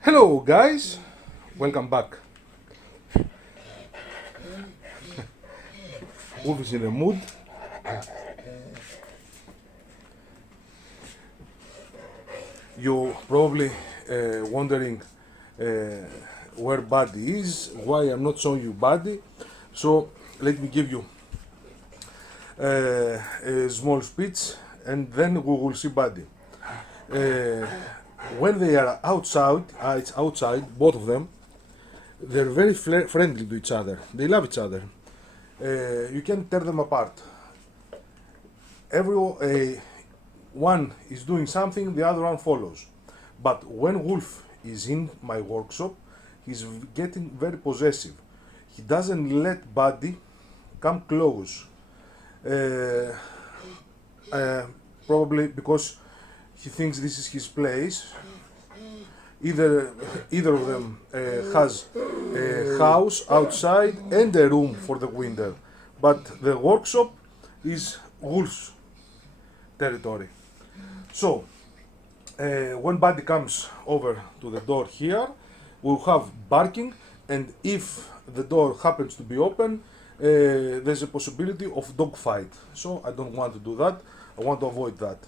Hello guys, welcome back. Wolf is in a mood. You're probably wondering uh, where Buddy is, why I'm not showing you Buddy. So let me give you a small speech and then we will see Buddy. Uh, when they are outside, it's outside, both of them, they're very friendly to each other. They love each other. You can't tear them apart. One is doing something, the other one follows. But when Wolf is in my workshop, he's getting very possessive. He doesn't let Buddy come close. Uh, uh, Probably because he thinks this is his place. Either of them has a house outside and a room for the winter, but the workshop is Wolf's territory. So when Buddy comes over to the door here, we'll have barking, and if the door happens to be open, there's a possibility of dogfight. So I don't want to do that. I want to avoid that.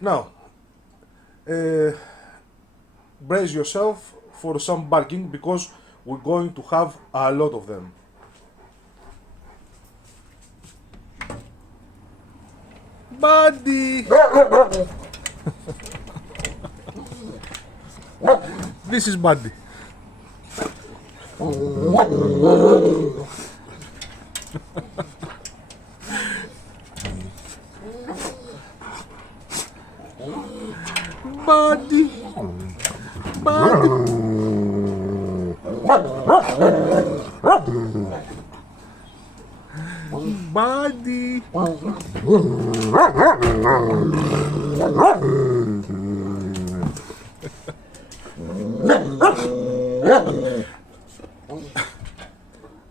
Now, brace yourself for some barking because we're going to have a lot of them. Buddy! This is Buddy. Buddy! Buddy! Buddy!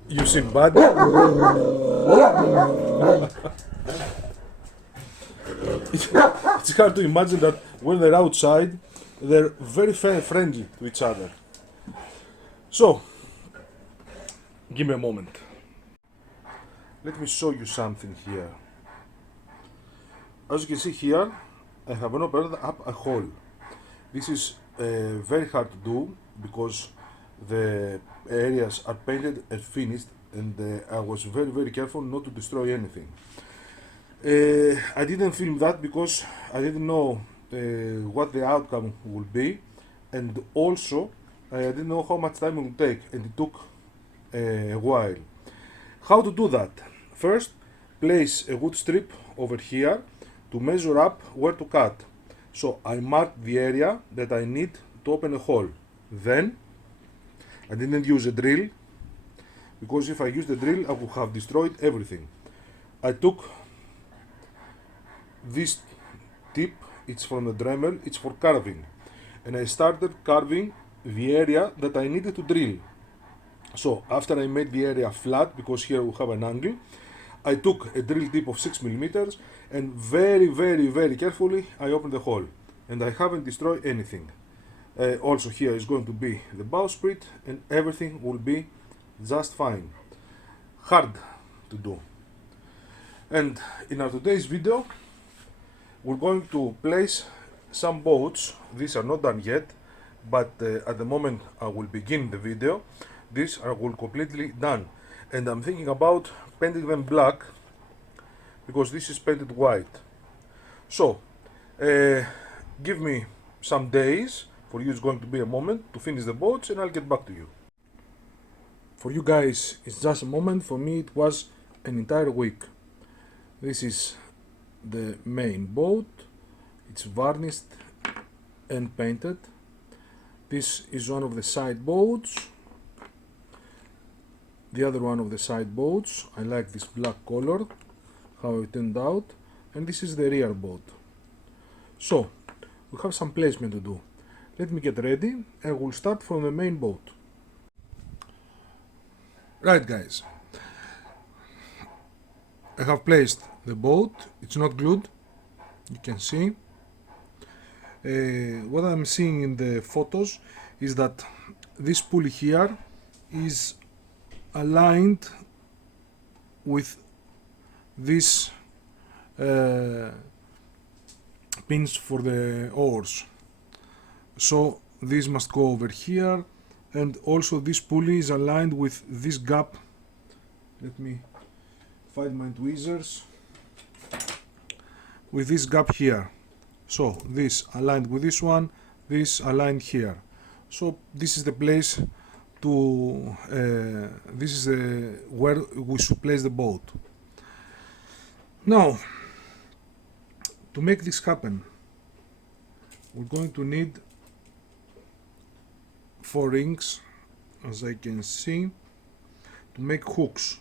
You see Buddy? It's hard to imagine that when they're outside, they're very friendly to each other. So, give me a moment. Let me show you something here. As you can see here, I have opened up a hole. This is very hard to do because the areas are painted and finished, and I was very careful not to destroy anything. I didn't film that because I didn't know what the outcome would be, and also I didn't know how much time it would take, and it took a while. How to do that? First, place a wood strip over here to measure up where to cut. So I marked the area that I need to open a hole. Then I didn't use a drill because if I used a drill I would have destroyed everything. I took this tip, it's from the Dremel, it's for carving, and I started carving the area that I needed to drill. So after I made the area flat, because here we have an angle, I took a drill tip of 6 millimeters and very carefully I opened the hole, and I haven't destroyed anything. Also here is going to be the bowsprit, and everything will be just fine. Hard to do. And in our today's video we're going to place some boats. These are not done yet, but at the moment I will begin the video, these are all completely done, and I'm thinking about painting them black because this is painted white. So give me some days. For you it's going to be a moment to finish the boats, and I'll get back to you. For you guys it's just a moment, for me it was an entire week. This is the main boat, it's varnished and painted. This is one of the side boats, the other one of the side boats. I like this black color, how it turned out, and this is the rear boat. So we have some placement to do. Let me get ready and we'll start from the main boat. Right guys, I have placed the boat, it's not glued, you can see. What I'm seeing in the photos is that this pulley here is aligned with these pins for the oars. So this must go over here, and also this pulley is aligned with this gap. Let me find my tweezers. With this gap here. So this aligned with this one, this aligned here. So this is the place to this is where we should place the boat. Now, to make this happen, we're going to need 4 rings, as I can see, to make hooks.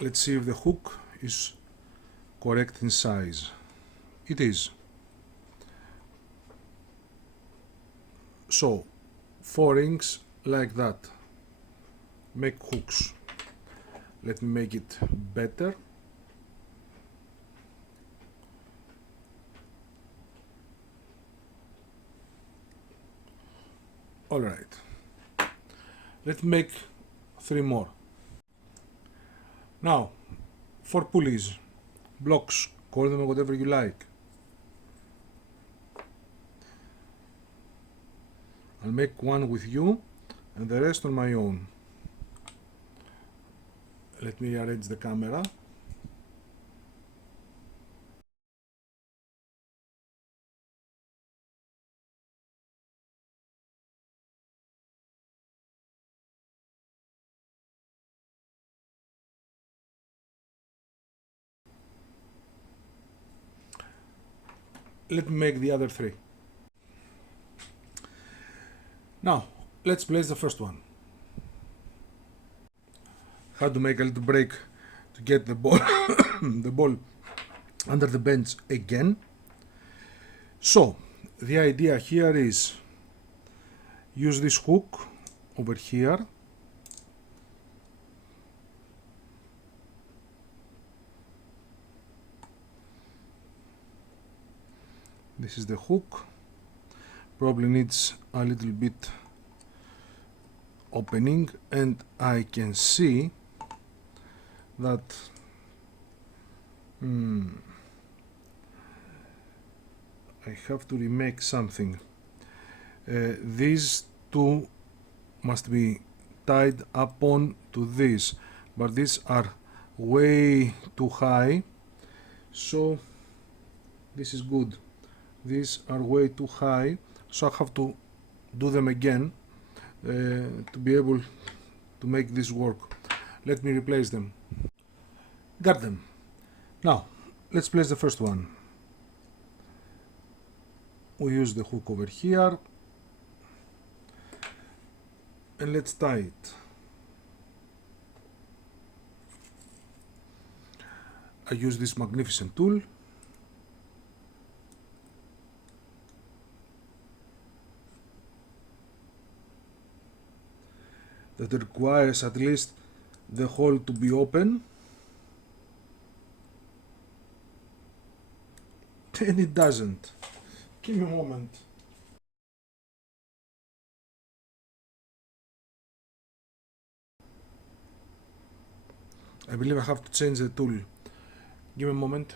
Let's see if the hook is correct in size. It is. So 4 rings like that make hooks. Let me make it better. Alright, let's make 3 more. Now, 4 pulleys, blocks, call them whatever you like. I'll make one with you and the rest on my own. Let me arrange the camera. Let me make the other 3. Now, let's place the first one. Had to make a little break to get the ball, the ball under the bench again. So, the idea here is use this hook over here. This is the hook. Probably needs a little bit opening, and I can see that I have to remake something. These two must be tied up on to this, but these are way too high, so this is good. These are way too high, so I have to do them again to be able to make this work. Let me replace them. Got them. Now, let's place the first one. We use the hook over here and let's tie it. I use this magnificent tool. That requires at least the hole to be open, and it doesn't. Give me a moment. I believe I have to change the tool. Give me a moment.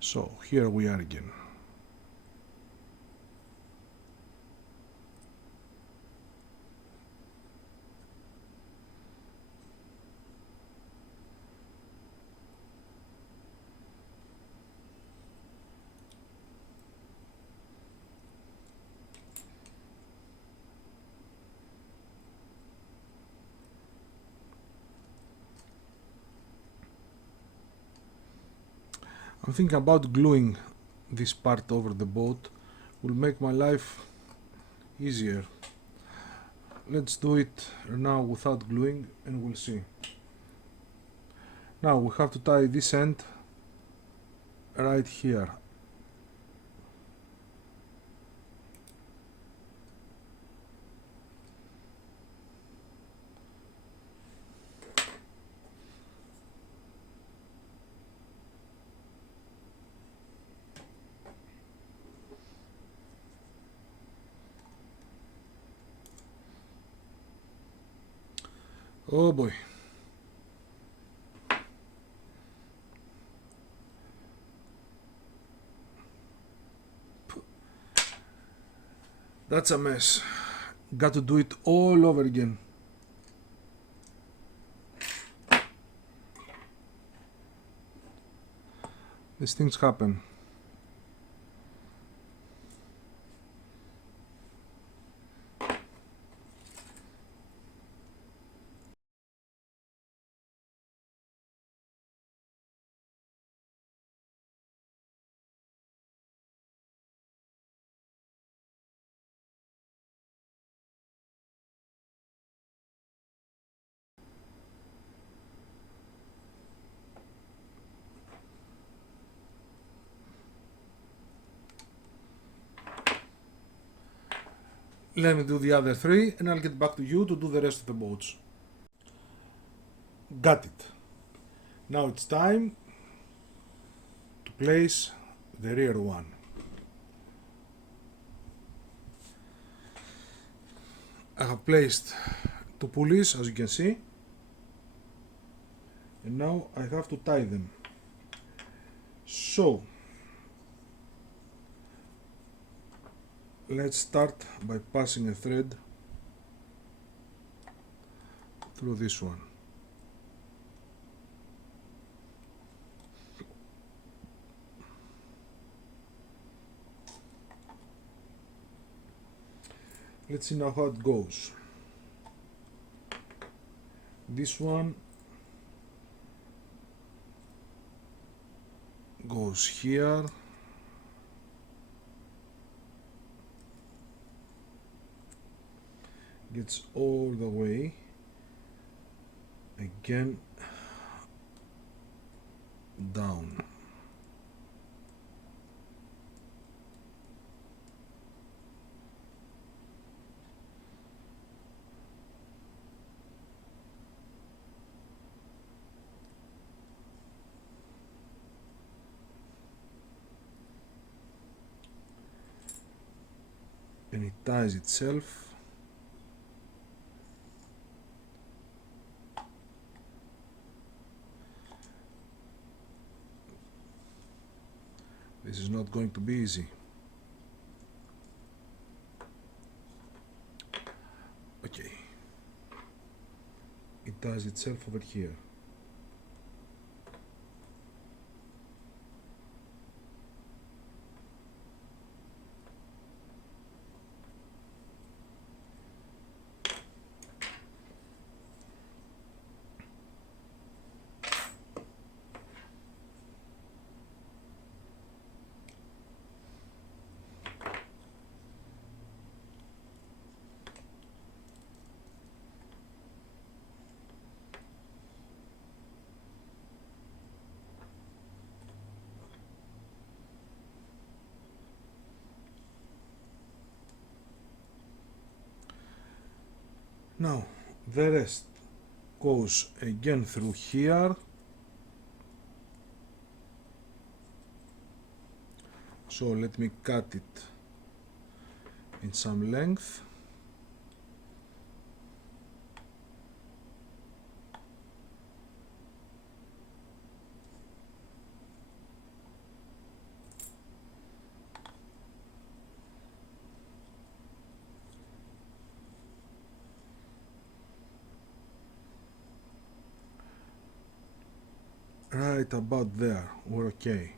So here we are again. I'm thinking about gluing this part over the boat. Will make my life easier. Let's do it now without gluing and we'll see. Now we have to tie this end right here. Oh boy. That's a mess. Got to do it all over again. These things happen. Let me do the other three and I'll get back to you to do the rest of the boats. Got it. Now it's time to place the rear one. I have placed two pulleys, as you can see, and now I have to tie them. So let's start by passing a thread through this one. Let's see now how it goes. This one goes here, gets all the way, again down. And it ties itself. This is not going to be easy. Okay. It ties itself over here. Now the rest goes again through here. So let me cut it in some length. Right about there, we're okay.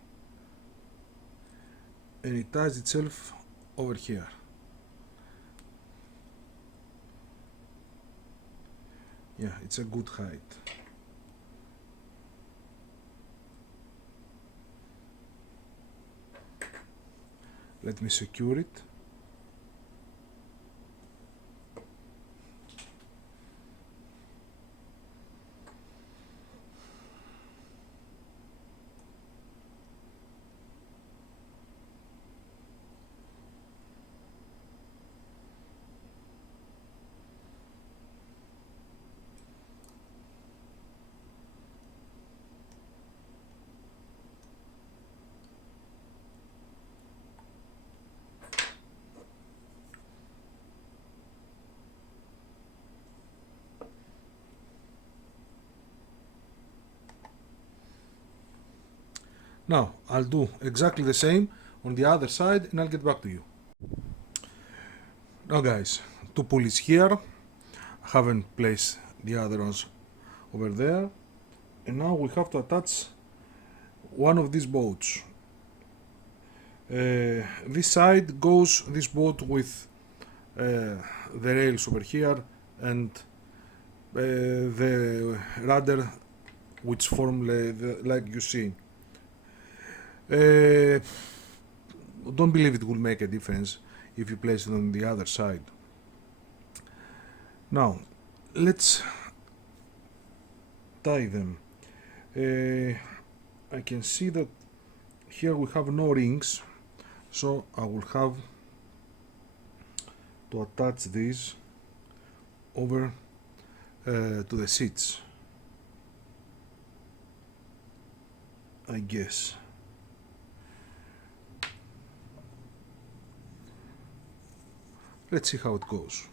And it ties itself over here. Yeah, it's a good height. Let me secure it. Now I'll do exactly the same on the other side and I'll get back to you. Now guys, two pulleys here. I haven't placed the other ones over there, and now we have to attach one of these boats. This side goes this boat with the rails over here and the rudder which form like you see. Don't believe it will make a difference if you place it on the other side. Now let's tie them. I can see that here we have no rings, so I will have to attach these over to the seats, I guess. Let's see how it goes.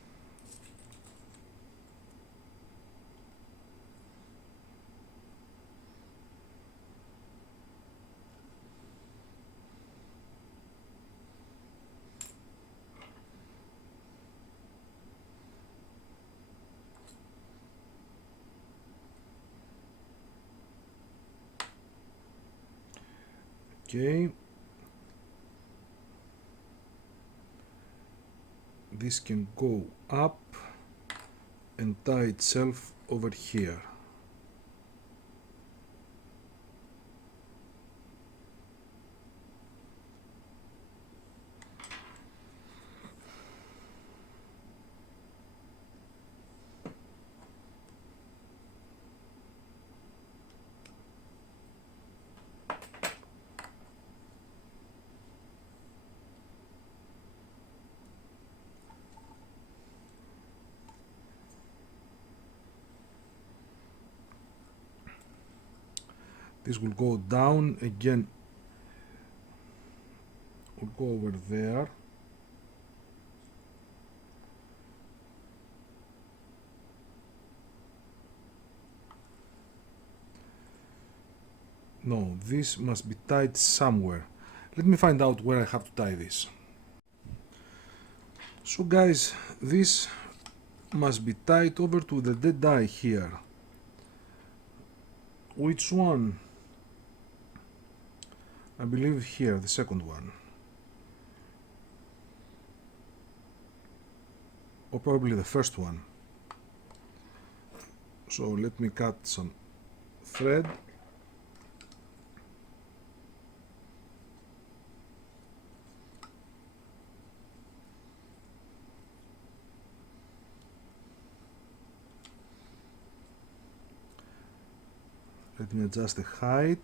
Okay, this can go up and tie itself over here. This will go down again, will go over there. No, this must be tied somewhere. Let me find out where I have to tie this. So guys, this must be tied over to the dead eye here. Which one? I believe here, the second one. Or probably the first one. So let me cut some thread. Let me adjust the height.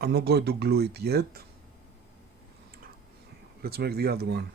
I'm not going to glue it yet. Let's make the other one.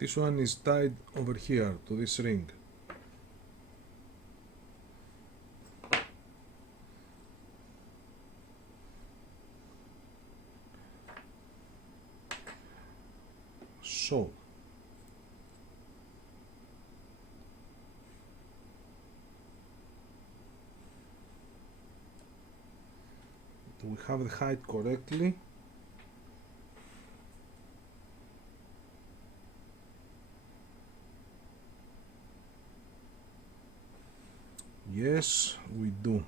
This one is tied over here to this ring. So we have the height correctly. Yes, we do.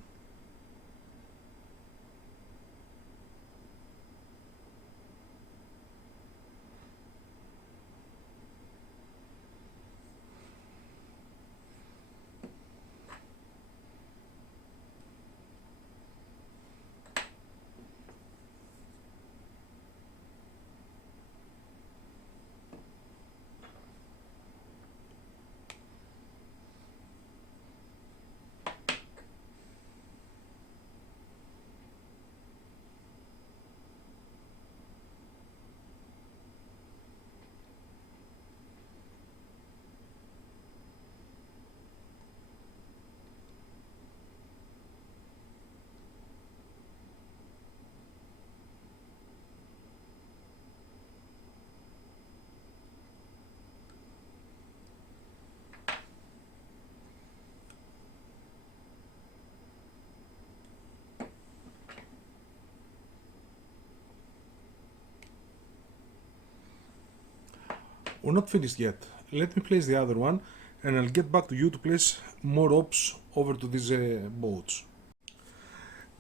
We're not finished yet. Let me place the other one and I'll get back to you to place more ropes over to these boats.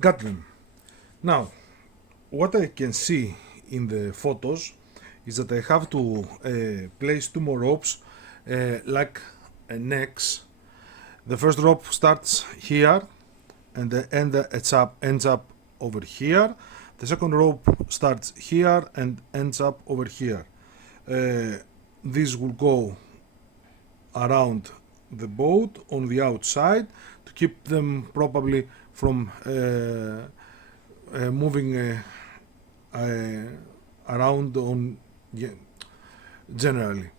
Got them. Now, what I can see in the photos is that I have to place two more ropes like an X. The first rope starts here and ends up over here. The second rope starts here and ends up over here. This will go around the boat on the outside to keep them probably from moving around on generally.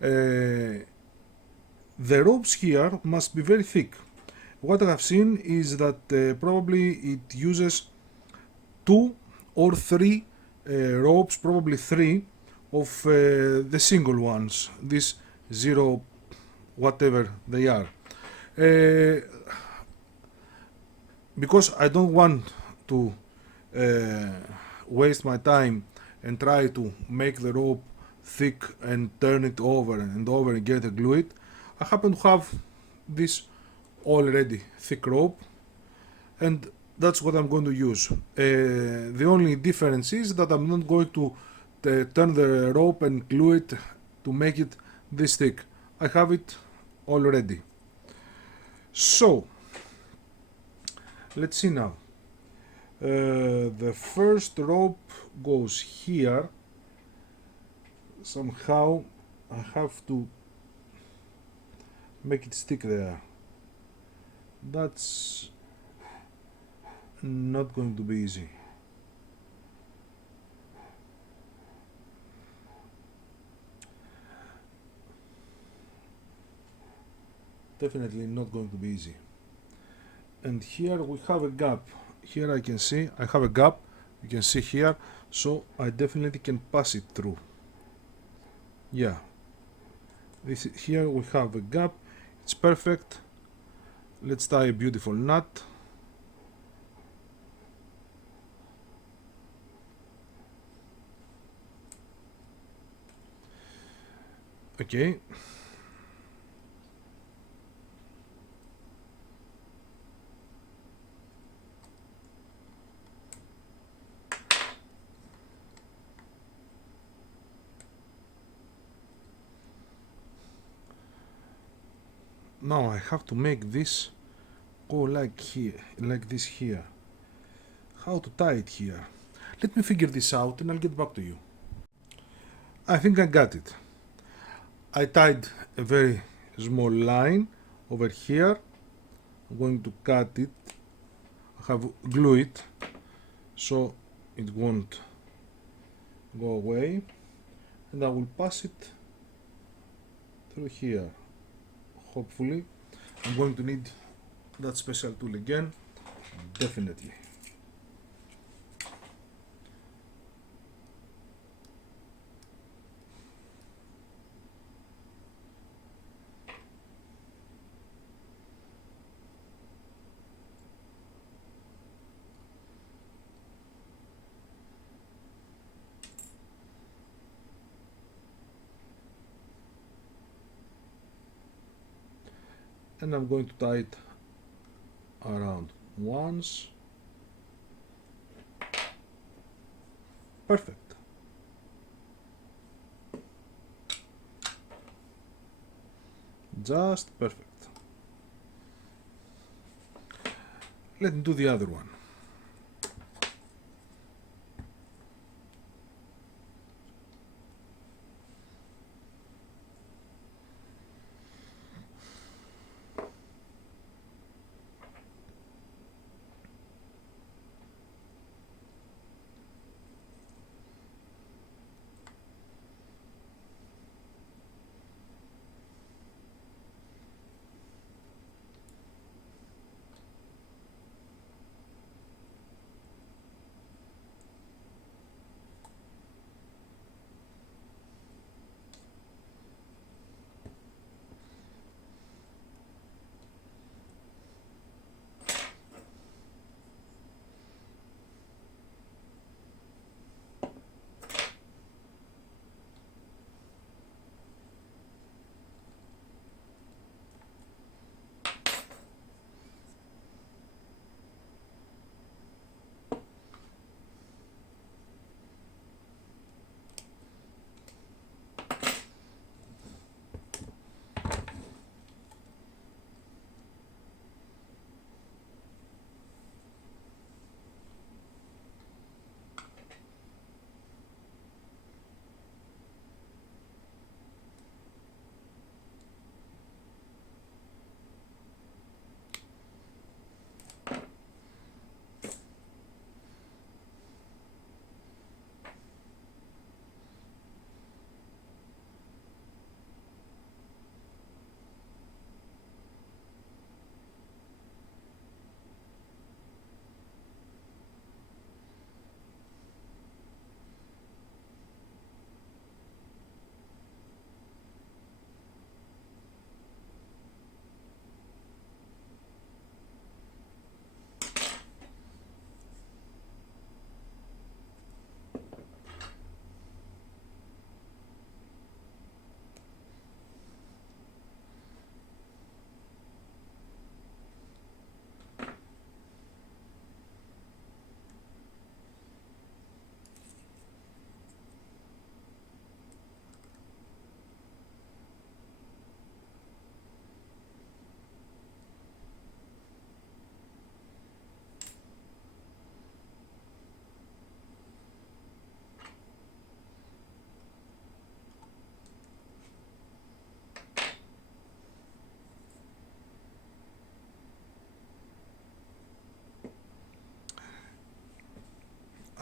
The ropes here must be very thick. What I have seen is that probably it uses 2 or 3 ropes, probably 3 of the single ones, this 0 whatever they are. Because I don't want to waste my time and try to make the rope thick and turn it over and over and get a glue it, I happen to have this already thick rope and that's what I'm going to use. The only difference is that I'm not going to turn the rope and glue it to make it this thick. I have it already. So let's see now. The first rope goes here. Somehow I have to make it stick there. That's not going to be easy. Definitely not going to be easy. And here we have a gap. Here I can see I have a gap. You can see here, so I definitely can pass it through. Yeah, this here we have a gap. It's perfect. Let's tie a beautiful knot. Okay. Now I have to make this go like here, like this here. How to tie it here? Let me figure this out and I'll get back to you. I think I got it. I tied a very small line over here. I'm going to cut it. I have glue it so it won't go away, and I will pass it through here. Hopefully, I'm going to need that special tool again, definitely. and I'm going to tie it around once. Perfect. Just perfect. Let me do the other one.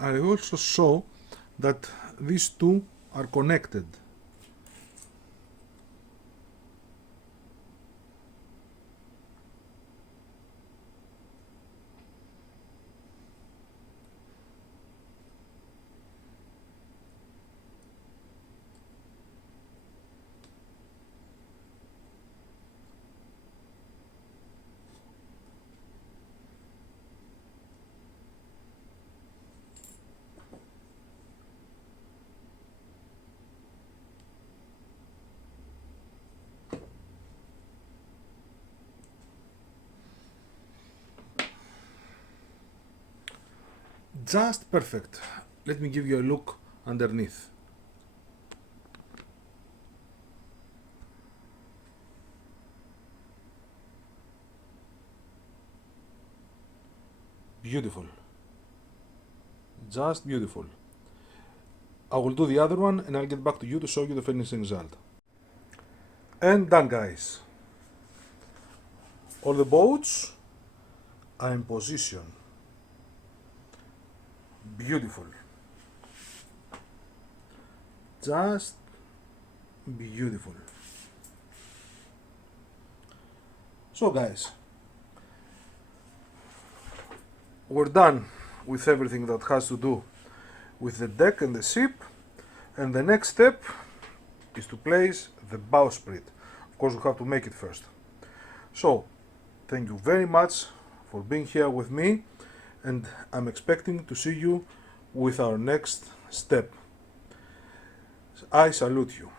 I also saw that these two are connected. Just perfect. Let me give you a look underneath. Beautiful. Just beautiful. I will do the other one and I'll get back to you to show you the finishing result. And done, guys. All the boats are in position. Beautiful. Just beautiful. So guys, we're done with everything that has to do with the deck and the ship, and the next step is to place the bowsprit. Of course we have to make it first. So thank you very much for being here with me, and I'm expecting to see you with our next step. I salute you.